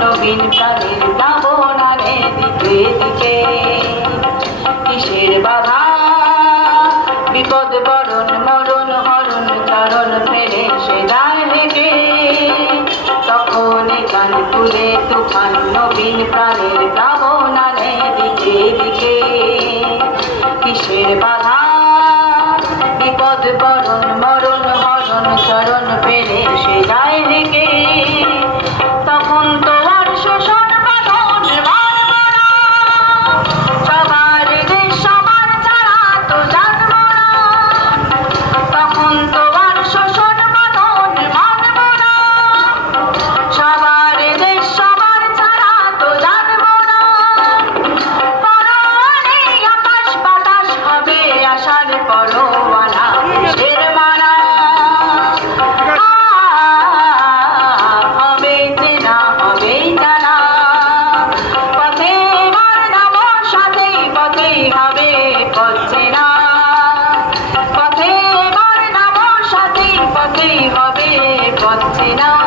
নবীন প্রাণের দাবনারে দিকে দিকে কিসের বাধা? বিপদ বরণ, মরণ, হরণ, চরণ ফেরে সে দায় হেগে তখন গান তুলে তুফান নবীন প্রাণের দাবনারে দিকে দিকে। কিসের বাধা? পথেই পথেই হবে পথে না। পথে এবার নামো সাথেই পথেই হবে পথে না।